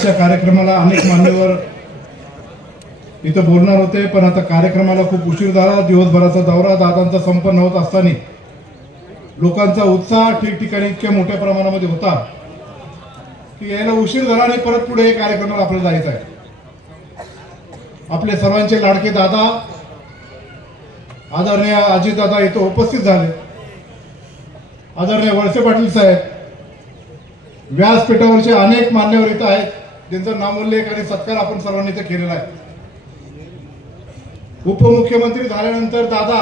आजच्या कार्यक्रमाला अनेक मान्यवर इथं बोलणार होते पण आता कार्यक्रमाला खूप उशीर झाला. दिवसभराचा दौरा दादांचा संपन्न होत असताना लोकांचा उत्साह ठिकठिकाणी इतक्या मोठ्या प्रमाणामध्ये होता की यायला उशीर झाला आणि परत पुढे हे कार्यक्रमाला आपल्याला जायचं आहे. आपले सर्वांचे लाडके दादा आदरणीय अजित दादा इथं उपस्थित झाले. आदरणीय वळसे पाटील साहेब व्यासपीठावरचे अनेक मान्यवर इथं आहेत. त्यांचा नामोल्लेख आणि सत्कार आपण सर्वांनी इथं केलेला आहे. उपमुख्यमंत्री झाल्यानंतर दादा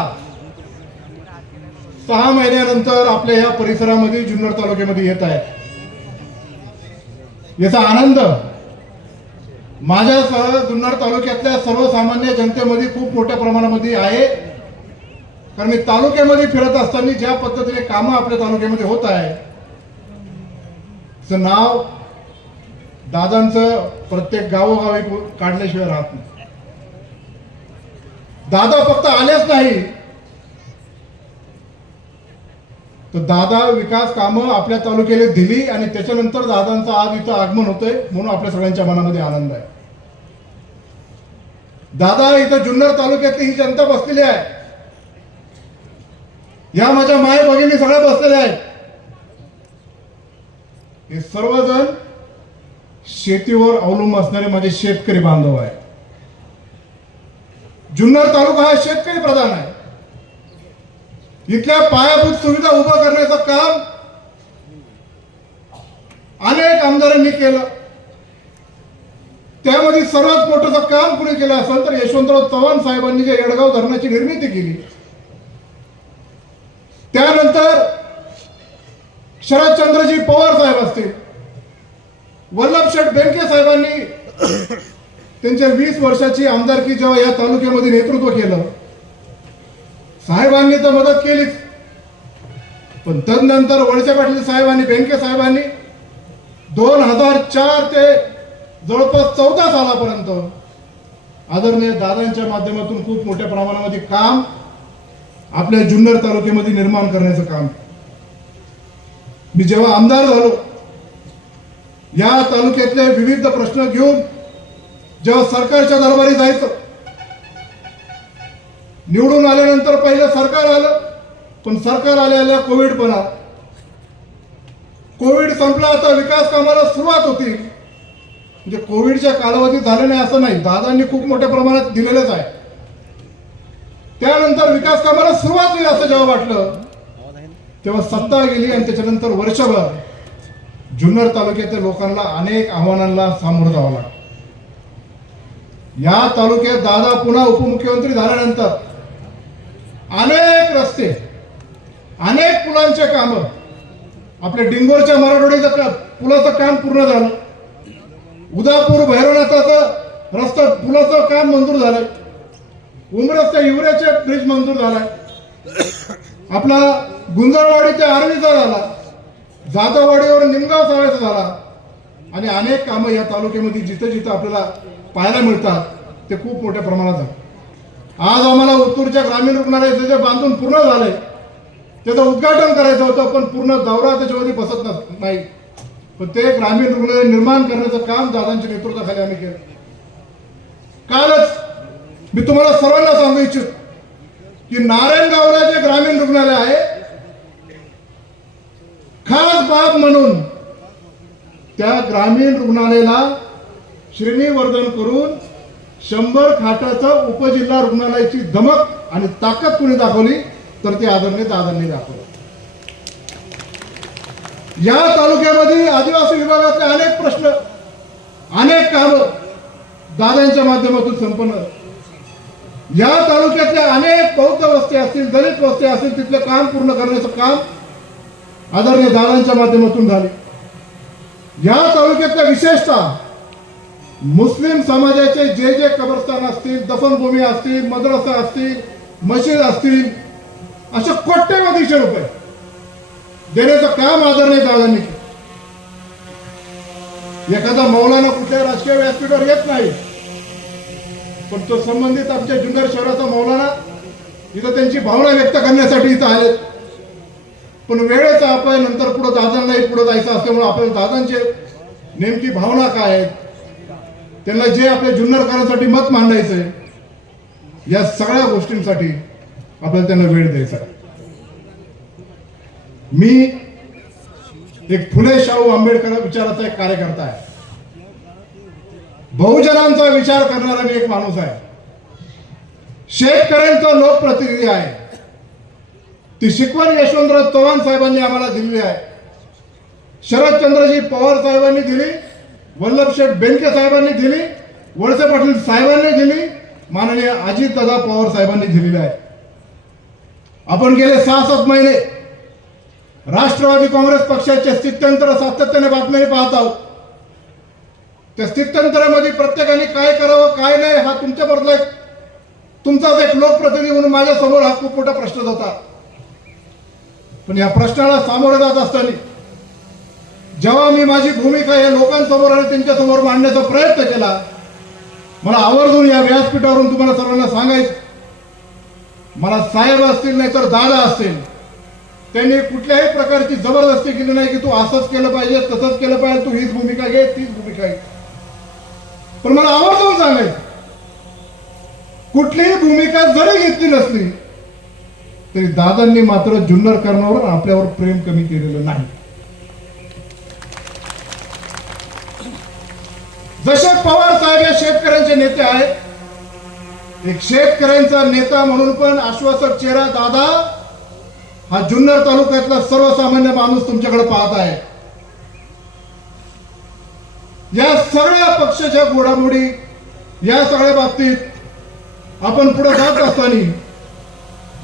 सहा महिन्यानंतर आपल्या या परिसरामध्ये जुन्नर तालुक्यामध्ये येत आहे याचा आनंद माझ्यासह जुन्नर तालुक्यातल्या सर्वसामान्य जनतेमध्ये खूप मोठ्या प्रमाणामध्ये आहे. कारण मी तालुक्यामध्ये फिरत असताना ज्या पद्धतीने कामं आपल्या तालुक्यामध्ये होत आहे त्याचं नाव दादांचं प्रत्येक गावोगावी काढल्याशिवाय राहत नाही. दादा फक्त आलेच नाही. तर दादा विकास कामं आपल्या तालुक्याला दिली आणि त्याच्यानंतर दादांचं आज इथं आगमन होतंय म्हणून आपल्या सगळ्यांच्या मनामध्ये आनंद आहे. दादा इथं जुन्नर तालुक्यातली ही जनता बसलेली आहे. या माझ्या माय भगिनी सगळ्या बसलेल्या आहेत. हे सर्वजण शेतीवर अवलंबून असणारे माझे शेतकरी बांधव आहे जुन्नर तालुका हा शेतकरी प्रधान आहे. इथल्या पायाभूत सुविधा उभं करण्याचं काम अनेक आमदारांनी केलं. त्यामध्ये सर्वात मोठं काम कुणी केलं असेल तर यशवंतराव चव्हाण साहेबांनी जे येडगाव धरणाची निर्मिती केली. त्यानंतर शरदचंद्रजी पवार साहेब असतील. वल्लभ शेठ बेनके साहेबांनी त्यांच्या वीस वर्षाची आमदारकी जेव्हा या तालुक्यामध्ये नेतृत्व केलं साहेबांनी तर मदत केलीच. पण तदनंतर वळसे पाटील साहेबांनी बेंके साहेबांनी दोन हजार चार ते जवळपास चौदा सालापर्यंत आदरणीय दादांच्या माध्यमातून खूप मोठ्या प्रमाणामध्ये काम आपल्या जुन्नर तालुक्यामध्ये निर्माण करण्याचं काम. मी जेव्हा आमदार झालो या तालुक्यातले विविध प्रश्न घेऊन जेव्हा सरकारच्या दरबारी जायचं निवडून आल्यानंतर पहिलं सरकार आलं पण सरकार आल्या आल्या कोविड पण आला. कोविड संपला आता विकास कामाला सुरुवात होती. म्हणजे कोविडच्या कालावधीत झालं नाही असं नाही. दादांनी खूप मोठ्या प्रमाणात दिलेलंच आहे. त्यानंतर विकास कामाला सुरुवात होईल असं जेव्हा वाटलं तेव्हा सत्ता गेली आणि त्याच्यानंतर वर्षभर जुन्नर तालुक्यातील लोकांना अनेक आव्हानांना सामोरं जावं लागतं. या तालुक्यात दादा पुन्हा उपमुख्यमंत्री झाल्यानंतर अनेक रस्ते अनेक पुलांचे काम आपल्या डिंगोरच्या मराठवाड्याचं काम पुलाचं काम पूर्ण झालं. उदापूर भैरवनाथाचं रस्ता पुलाचं काम मंजूर झालंय. उमरसच्या युवऱ्याचे ब्रिज मंजूर झालाय. आपला गुंजळवाडी आर्मीचा झाला. जाधववाडीवर निमगाव सावायचा झाला. आणि अनेक कामं या तालुक्यामध्ये जिथं जिथं आपल्याला पाहायला मिळतात ते खूप मोठ्या प्रमाणात आहे आज आम्हाला उत्तूरच्या ग्रामीण रुग्णालयाचं जे बांधून पूर्ण झालंय त्याचं उद्घाटन करायचं होतं पण पूर्ण दौरा त्याच्यामध्ये बसत नाही. पण ते ग्रामीण रुग्णालय निर्माण करण्याचं काम दादांच्या नेतृत्वाखाली आम्ही केलं. कालच मी तुम्हाला सर्वांना सांगू इच्छित की नारायणगावला जे ग्रामीण रुग्णालय आहे खास बाब म्हणून त्या ग्रामीण रुग्णालयाला श्रेणीवर्धन करून शंभर खाटाचं उपजिल्हा रुग्णालयाची धमक आणि ताकद कुणी दाखवली तर ती आदरणीय दादांनी दाखवलं. या तालुक्यामध्ये आदिवासी विभागातले अनेक प्रश्न अनेक कामं दादांच्या माध्यमातून संपन्न या तालुक्यातल्या अनेक बौद्ध वस्ती असतील दलित वस्ती असतील तिथलं काम पूर्ण करण्याचं काम आदरणीय दादांच्या माध्यमातून झाली. या तालुक्यातल्या विशेषतः मुस्लिम समाजाचे जे जे कब्रस्तान असतील दफनभूमी असतील मद्रसा असतील मशीद असतील असे कोट्यवधीचे रुपये देण्याचं काम आदरणीय दादांनी केलं. एखादा मौलाना कुठल्या राजकीय व्यासपीठावर येत नाही पण तो संबंधित आमच्या जुन्नर शहराचा मौलाना इथं त्यांची भावना व्यक्त करण्यासाठी इथं आले पण वेळेचा अपाय नंतर पुढे दादांनाही पुढे जायचं असल्यामुळे आपल्याला दादांचे नेमकी भावना काय आहेत? त्यांना जे आपल्या जुन्नरकरांसाठी मत मांडायचंय या सगळ्या गोष्टींसाठी आपल्याला त्यांना वेळ द्यायचा मी एक फुले शाहू आंबेडकर विचाराचा एक कार्यकर्ता आहे. बहुजनांचा विचार करणारा मी एक माणूस आहे. शेतकऱ्यांचा लोकप्रतिनिधी आहे. ती शिकवण यशवंतराव चव्हाण साहेबांनी आम्हाला दिलेली आहे. शरदचंद्रजी पवार साहेबांनी दिली वल्लभशेठ बेनके साहेबांनी दिली वळसे पाटील साहेबांनी दिली माननीय अजितदादा पवार साहेबांनी दिलेली आहे. आपण गेले सहा सात महिने राष्ट्रवादी काँग्रेस पक्षाचे स्थित्यंतर सातत्याने बातम्या पाहत आहोत. त्या स्थित्यंतरामध्ये प्रत्येकाने काय करावं काय नाही हा तुमच्याबरोबर एक तुमचाच एक लोकप्रतिनिधी म्हणून माझ्यासमोर हा खूप मोठा प्रश्न होता. पण या प्रश्नाला सामोरं जात असताना जेव्हा मी माझी भूमिका या लोकांसमोर आणि त्यांच्यासमोर मांडण्याचा प्रयत्न केला मला आवर्जून या व्यासपीठावरून तुम्हाला सर्वांना सांगायचं मला साहेब असतील नाही तर दादा असतील त्यांनी कुठल्याही प्रकारची जबरदस्ती केली नाही की तू असंच केलं पाहिजे तसंच केलं पाहिजे तू हीच भूमिका घे तीच भूमिका घे. पण मला आवर्जून सांगायचं कुठलीही भूमिका जरी घेतली नसली तरी दादांनी मात्र जुन्नर करण्यावर आपल्यावर प्रेम कमी केलेलं नाही. जसे पवार साहेब हे शेतकऱ्यांचे नेते आहेत एक शेतकऱ्यांचा नेता म्हणून पण आश्वासक चेहरा दादा हा जुन्नर तालुक्यातला सर्वसामान्य माणूस तुमच्याकडे पाहत आहे. या सगळ्या पक्षाच्या घोडामोडी या सगळ्या बाबतीत आपण पुढे जात असताना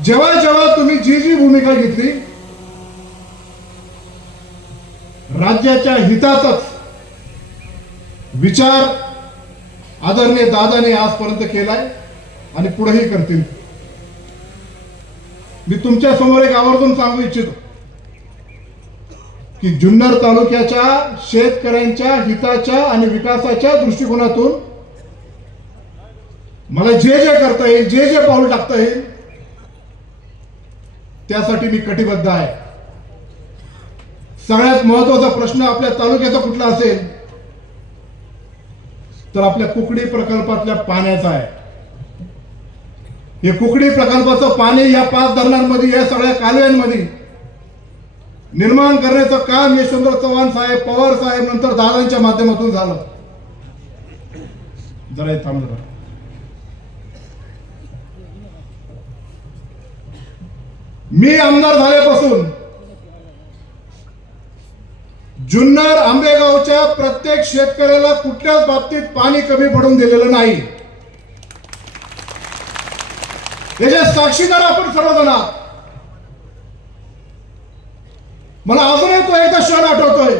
जेव्हा जेव्हा तुम्ही जी जी भूमिका घेतली राज्याच्या हिताचाच विचार आदरणीय दादाने आजपर्यंत केलाय आणि पुढेही करतील. मी तुमच्यासमोर एक आवर्जून सांगू इच्छितो की जुन्नर तालुक्याच्या शेतकऱ्यांच्या हिताच्या आणि विकासाच्या दृष्टिकोनातून मला जे जे करता येईल जे जे पाऊल टाकता येईल त्यासाठी मी कटिबद्ध आहे. सगळ्यात महत्त्वाचा प्रश्न आपल्या तालुक्याचा कुठला असेल? तर आपल्या कुकडी प्रकल्पातल्या पाण्याचा आहे. हे कुकडी प्रकल्पाचं पाणी या पाच धरणांमध्ये या सगळ्या कालव्यांमध्ये निर्माण करण्याचं काम यशवंतराव चव्हाण साहेब पवार साहेब नंतर दादांच्या माध्यमातून झालं. जरा थांबलं थांब जरा मी आमदार झाल्यापासून जुन्नर आंबेगावच्या प्रत्येक शेतकऱ्याला कुठल्याच बाबतीत पाणी कमी पडून दिलेलं नाही. याचे साक्षीदार आपण सर्वजण आहात. मला अजूनही तो एकदा क्षण आठवतोय.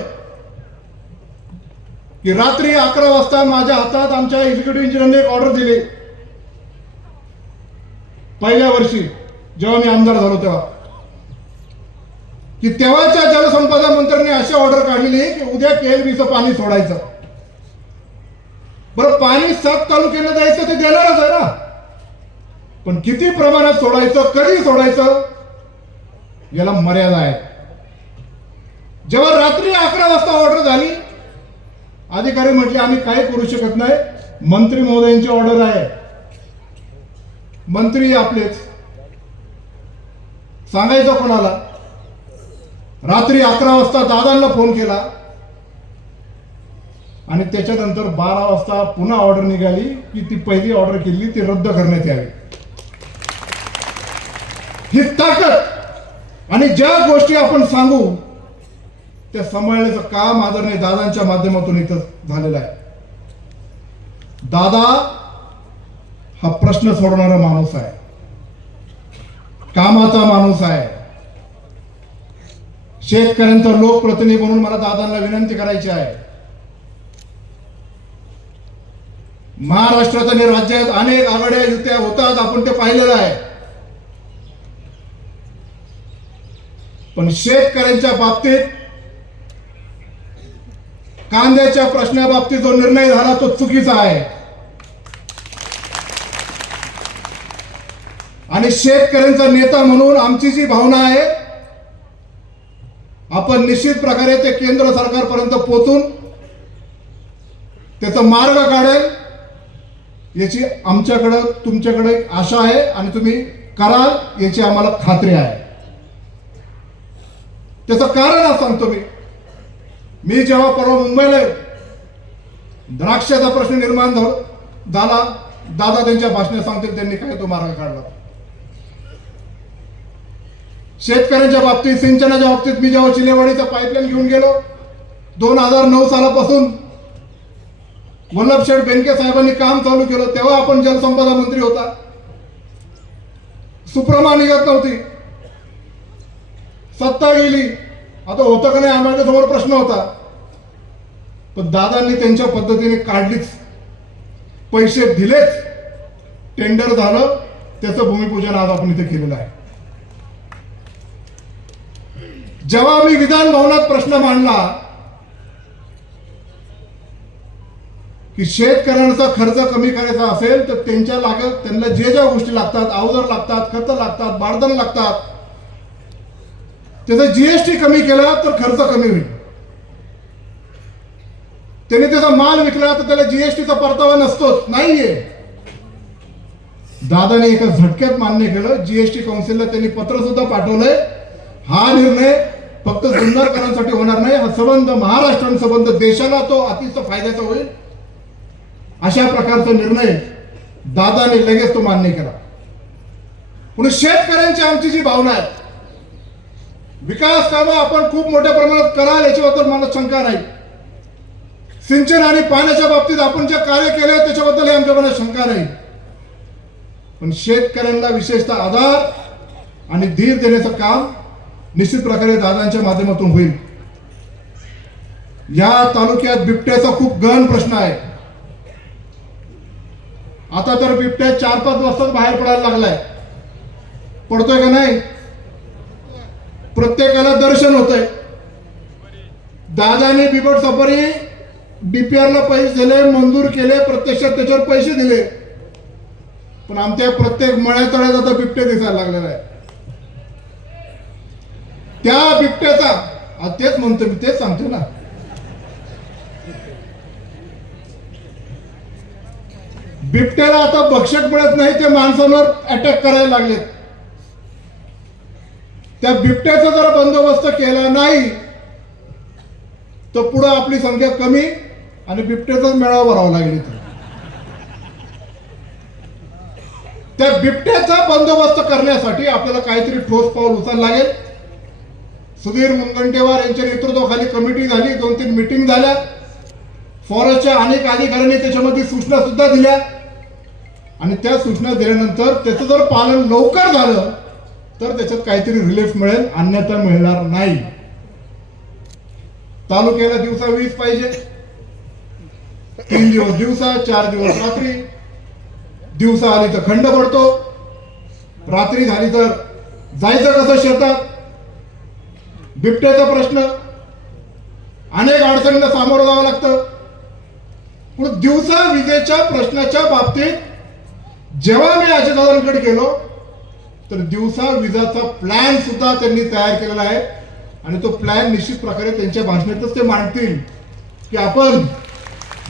की रात्री अकरा वाजता माझ्या हातात आमच्या एक्झिक्युटिव्ह इंजिनियरने एक ऑर्डर दिली. पहिल्या वर्षी. जेव्हा मी आमदार झालो तेव्हा. की तेव्हाच्या जलसंपदा मंत्र्यांनी अशी ऑर्डर काढलेली की उद्या केएलबीचं पाणी सोडायचं. बरं पाणी सात तालुक्याला द्यायचं ते देणारच आहे ना. पण किती प्रमाणात सोडायचं कधी सोडायचं याला मर्यादा आहे. जेव्हा रात्री अकरा वाजता ऑर्डर झाली अधिकारी म्हटले आम्ही काही करू शकत नाही. मंत्री महोदयांची ऑर्डर आहे. मंत्री आपलेच. सांगायचं कोणाला? रात्री अकरा वाजता दादांना फोन केला. आणि त्याच्यानंतर बारा वाजता पुन्हा ऑर्डर निघाली की ती पहिली ऑर्डर केली ती रद्द करण्यात यावी. ही ताकद! आणि ज्या गोष्टी आपण सांगू त्या सांभाळण्याचं काम आदरणीय दादांच्या माध्यमातून इथं झालेलं आहे. दादा हा प्रश्न सोडणारा माणूस आहे. कामाचा माणूस आहे. शेतकऱ्यांचा लोकप्रतिनिधी म्हणून मला दादांना विनंती करायची आहे. महाराष्ट्रात आणि राज्यात अनेक आघाड्या युत्या होतात आपण ते पाहिलेलं आहे. पण शेतकऱ्यांच्या बाबतीत कांद्याच्या प्रश्नाबाबतीत जो निर्णय झाला तो चुकीचा आहे. आणि शेतकऱ्यांचा नेता म्हणून आमची जी भावना आहे आपण निश्चित प्रकारे ते केंद्र सरकारपर्यंत पोचून त्याचा मार्ग काढेल याची आमच्याकडं तुमच्याकडे आशा आहे आणि तुम्ही कराल याची आम्हाला खात्री आहे. त्याचं कारण आज सांगतो मी. मी जेव्हा परवा मुंबईला द्राक्षाचा प्रश्न निर्माण झाला दादा त्यांच्या भाषणात सांगतील त्यांनी काय तो मार्ग काढला. शेतकऱ्यांच्या बाबतीत सिंचनाच्या बाबतीत मी जेव्हा चिलेवाडीचा पाईपलाईन घेऊन गेलो दोन हजार नऊ सालापासून वल्लभशेठ बेनके साहेबांनी काम चालू केलं तेव्हा आपण जलसंपदा मंत्री होता. सुप्रमा निघत नव्हती. सत्ता गेली. आता होतं का नाही आम्हाला समोर प्रश्न होता. पण दादांनी त्यांच्या पद्धतीने काढलीच. पैसे दिलेच. टेंडर झालं. त्याचं भूमिपूजन आज आपण इथे केलेलं आहे. जेव्हा मी विधान भवनात प्रश्न मांडला की शेतकऱ्यांचा खर्च कमी करायचा असेल तर त्यांच्या लागत त्यांना जे ज्या गोष्टी लागतात अवजार लागतात खत लागतात बारदान लागतात त्याचा जीएसटी कमी केला तर खर्च कमी होईल. त्याने त्याचा माल विकला तर त्याला जीएसटीचा परतावा नसतोच नाहीये. दादाने एका झटक्यात मान्य केलं जीएसटी काउन्सिलला त्यांनी पत्र सुद्धा पाठवलंय. हा निर्णय फक्त जुन्नरकरांसाठी होणार नाही हा संबंध महाराष्ट्र संबंध देशाला तो अतिशय फायद्याचा होईल. अशा प्रकारचा निर्णय दादाने लगेच तो मान्य केला. म्हणून शेतकऱ्यांची आमची जी भावना आहे विकास कामं आपण खूप मोठ्या प्रमाणात कराल याच्याबद्दल मला शंका नाही. सिंचन आणि पाण्याच्या बाबतीत आपण जे कार्य केले त्याच्याबद्दल आमच्या मनात शंका नाही. पण शेतकऱ्यांना विशेषतः आधार आणि धीर देण्याचं काम निश्चित प्रकारे दादांच्या माध्यमातून होईल. या तालुक्यात बिबट्याचा खूप गहन प्रश्न आहे. आता तर बिबट्या चार पाच वाजताच बाहेर पडायला लागलाय. पडतोय का नाही? प्रत्येकाला दर्शन होतंय. दादाने बिबट सफारी DPR पैसे दिले मंजूर केले प्रत्यक्षात त्याच्यावर पैसे दिले. पण आमच्या प्रत्येक मळ्यातळ्यात आता बिबट्या दिसायला लागलेला आहे त्या बिबट्याचा तेच म्हणतो मी तेच सांगतो ना. बिबट्याला आता भक्षक मिळत नाही ते माणसांवर अटॅक करायला लागलेत. त्या बिबट्याचा जर बंदोबस्त केला नाही तर पुढं आपली संख्या कमी आणि बिबट्याचाच मेळावा भरावा लागेल इथं. त्या बिबट्याचा बंदोबस्त करण्यासाठी आपल्याला काहीतरी ठोस पाऊल उचलायला लागेल. सुधीर मुनगंटेवार यांच्या नेतृत्वाखाली कमिटी झाली. दोन तीन मिटिंग झाल्या. फॉरेस्टच्या अनेक अधिकाऱ्यांनी त्याच्यामध्ये सूचना सुद्धा दिल्या. आणि त्या सूचना दिल्यानंतर त्याचं जर पालन लवकर झालं तर त्याच्यात काहीतरी रिलीफ मिळेल. अन्यथा मिळणार नाही. तालुक्याला दिवसा वीज पाहिजे. तीन दिवस दिवसा चार दिवस रात्री. दिवसा आली तर खंड पडतो. रात्री झाली तर जायचं कसं शेतात? बिबट्याचा प्रश्न. अनेक अडचणींना सामोरं जावं लागतं. पण दिवसा विजेच्या प्रश्नाच्या बाबतीत जेव्हा मी अजितदादांकडे गेलो तर दिवसा विजाचा प्लॅन सुद्धा त्यांनी तयार केलेला आहे. आणि तो प्लॅन निश्चित प्रकारे त्यांच्या भाषणातच ते मांडतील की आपण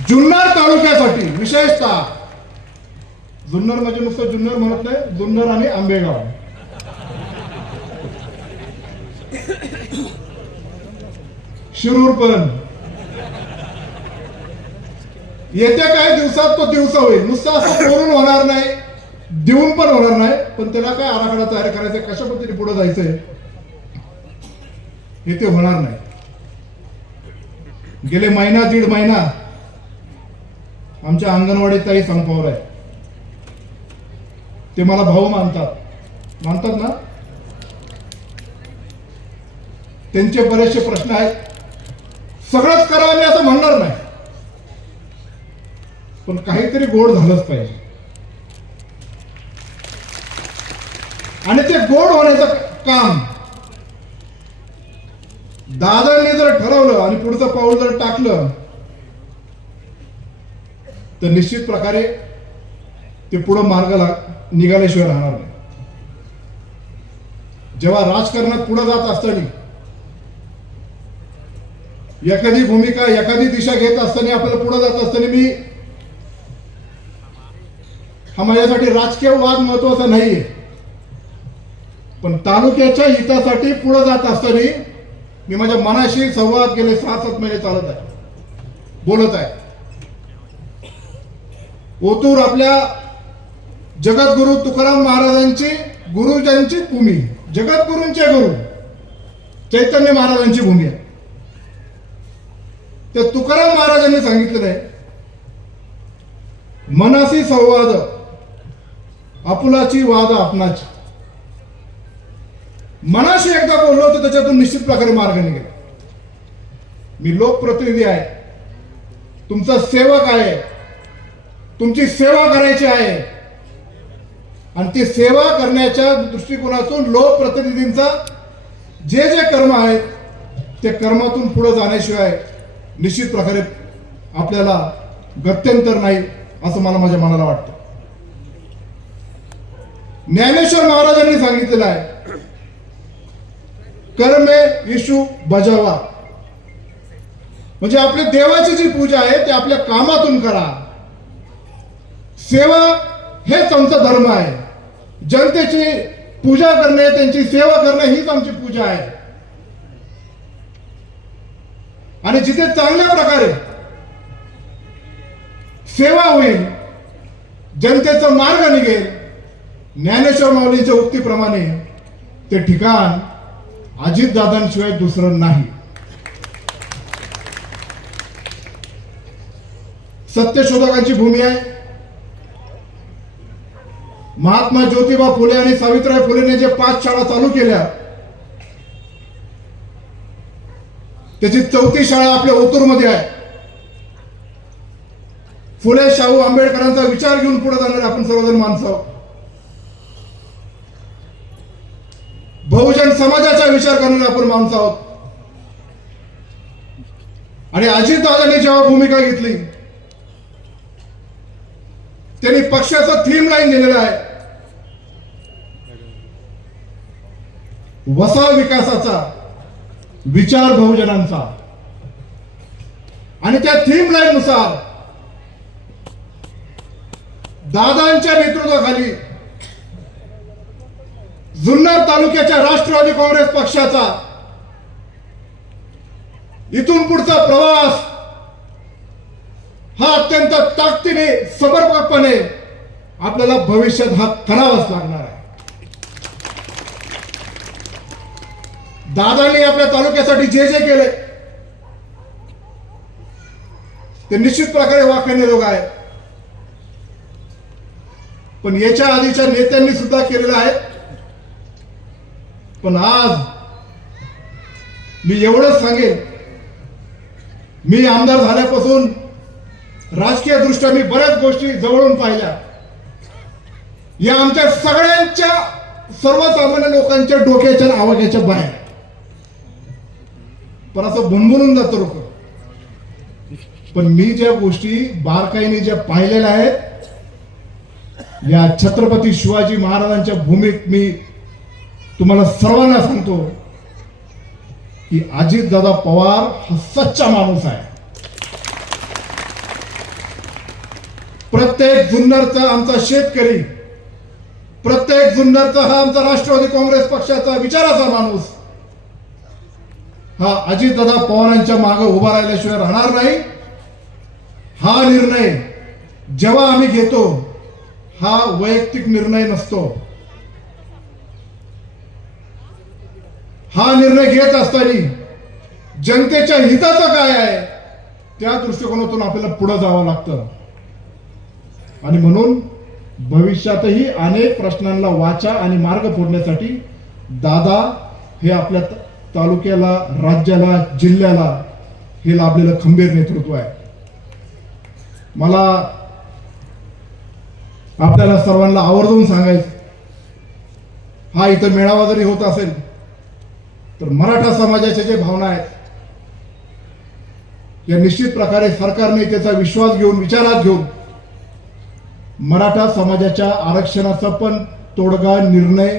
जुन्नर तालुक्यासाठी विशेषतः जुन्नर म्हणजे नुसतं जुन्नर म्हणत नाही जुन्नर आणि आंबेगाव. शिरूर पण. येत्या काही दिवसात तो दिवस होईल. नुसता असं करून होणार नाही. देऊन पण होणार नाही. पण त्याला काय आराखडा तयार करायचा कशा पद्धतीने पुढे जायचंय? हे ते होणार नाही. गेले महिना दीड महिना. आमच्या अंगणवाडीचाही ताई संपावर आहे ते मला भाऊ मानतात. मानतात ना? त्यांचे बरेचसे प्रश्न आहेत. सगळंच करा मी असं म्हणणार नाही. पण काहीतरी गोड झालंच पाहिजे. आणि ते गोड होण्याचं काम दादांनी जर ठरवलं आणि पुढचं पाऊल जर टाकलं तर निश्चित प्रकारे ते पुढं मार्गाला निघाल्याशिवाय राहणार नाही. जेव्हा राजकारणात पुढे जात असताना एखादी भूमिका एखादी दिशा घेत असताना आपल्याला पुढे जात असताना मी हा माझ्यासाठी राजकीय वाद महत्त्वाचा नाहीये. पण तालुक्याच्या हितासाठी पुढे जात असताना मी माझ्या मनाशी संवाद गेले सहा सात महिने चालत आहे. बोलत आहे. ओतूर आपल्या जगद्गुरु तुकाराम महाराजांची गुरुजांची भूमी जगद्गुरूंचे गुरु चैतन्य महाराजांची भूमी आहे. ते तुकाराम महाराजांनी सांगितलेलं आहे. मनासी संवाद आपुलाची वाद आपणाची. मनाशी एकदा बोललो तर त्याच्यातून निश्चित प्रकारे मार्ग निघेल. मी लोकप्रतिनिधी आहे. तुमचा सेवक आहे. तुमची सेवा करायची आहे. आणि ती सेवा करण्याच्या दृष्टिकोनातून लोकप्रतिनिधींचा जे जे कर्म आहेत ते कर्मातून पुढे जाण्याशिवाय निश्चित प्रकारे आपल्याला गत्यंतर नाही असं मला माझ्या मनाला वाटतं. ज्ञानेश्वर महाराजांनी सांगितलेलं आहे कर्मे येशू बजावा म्हणजे आपल्या देवाची जी पूजा आहे ते आपल्या कामातून करा. सेवा हेच आमचा धर्म आहे. जनतेची पूजा करणे त्यांची सेवा करणे हीच आमची पूजा आहे. आणि जिथे चांगल्या प्रकारे सेवा होईल जनतेचा मार्ग निघेल ज्ञानेश्वर माऊलींच्या उक्तीप्रमाणे ते ठिकाण अजितदादांशिवाय दुसरं नाही. सत्यशोधकांची भूमी आहे. महात्मा ज्योतिबा फुले आणि सावित्रीबाई फुलेने जे पाच शाळा चालू केल्या त्याची चौथी शाळा आपल्या ओतूरमध्ये आहे. फुले शाहू आंबेडकरांचा विचार घेऊन पुढे जाणारे आपण सर्वजण माणसं आहोत. बहुजन समाजाचा विचार करणारे आपण माणसं आहोत. आणि अजितदादांनी जेव्हा भूमिका घेतली त्यांनी पक्षाचं थीम लाईन दिलेलं आहे. वसा विकासाचा. विचार बहुजनांचा. आणि त्या थीम लाईन नुसार दादांच्या नेतृत्वाखाली जुन्नर तालुक्याच्या राष्ट्रवादी काँग्रेस पक्षाचा इथून पुढचा प्रवास हा अत्यंत ताकदीने समर्पकपणे आपल्याला भविष्यात हा करावाच लागणार आहे दादांनी आपल्या तालुक्यासाठी जे जे केले ते निश्चित प्रकारे वाखाणण्याजोग आहे पण याच्या आधीच्या नेत्यांनी सुद्धा केलेलं आहे. पण आज मी एवढंच सांगेन मी आमदार झाल्यापासून राजकीय दृष्ट्या मी बऱ्याच गोष्टी जवळून पाहिल्या. या आमच्या सगळ्यांच्या सर्वसामान्य लोकांच्या डोक्याच्या आवाक्याच्या बाहेर. पण असं भुणभुणून जातो लोक. पण मी ज्या गोष्टी बारकाईने ज्या पाहिलेल्या आहेत या छत्रपती शिवाजी महाराजांच्या भूमीत मी तुम्हाला सर्वांना सांगतो की अजितदादा पवार हा सच्चा माणूस आहे. प्रत्येक जुन्नरचा आमचा शेतकरी प्रत्येक जुन्नरचा हा आमचा राष्ट्रवादी काँग्रेस पक्षाचा विचाराचा माणूस हा अजितदादा पवारांच्या मागे उभा राहिल्याशिवाय राहणार नाही. हा निर्णय जेव्हा आम्ही घेतो हा वैयक्तिक निर्णय नसतो. हा निर्णय घेत असताना जनतेच्या हिताचं काय आहे त्या दृष्टिकोनातून आपल्याला पुढे जावं लागतं. आणि म्हणून भविष्यातही अनेक प्रश्नांना वाचा आणि मार्ग फोडण्यासाठी दादा हे आपल्या तालुक्याला राज्याला जिल्ह्याला हे लाभलेलं खंबीर नेतृत्व आहे. मला आपल्याला सर्वांना आवर्जून सांगायचं हा इथं मेळावा जरी होत असेल तर मराठा समाजाच्या जे भावना आहेत या निश्चित प्रकारे सरकारने त्याचा विश्वास घेऊन विचारात घेऊन मराठा समाजाच्या आरक्षणाचा पण तोडगा निर्णय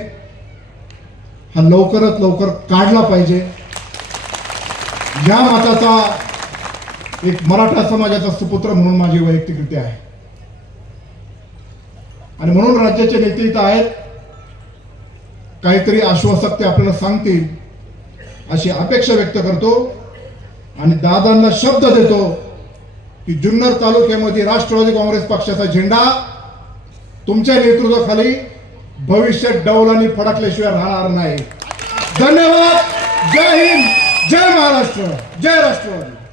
हा लवकरात लवकर काढला पाहिजे. या मताचा एक मराठा समाजाचा सुपुत्र म्हणून माझी वैयक्तिकरित्या आहे. आणि म्हणून राज्याचे नेते इथं आहेत. काहीतरी आश्वासक ते आपल्याला सांगतील अशी अपेक्षा व्यक्त करतो. आणि दादांना शब्द देतो की जुन्नर तालुक्यामध्ये राष्ट्रवादी काँग्रेस पक्षाचा झेंडा तुमच्या नेतृत्वाखाली भविष्यात डौलांनी फडकल्याशिवाय राहणार नाही. धन्यवाद. जय हिंद. जय महाराष्ट्र. जय राष्ट्रवादी.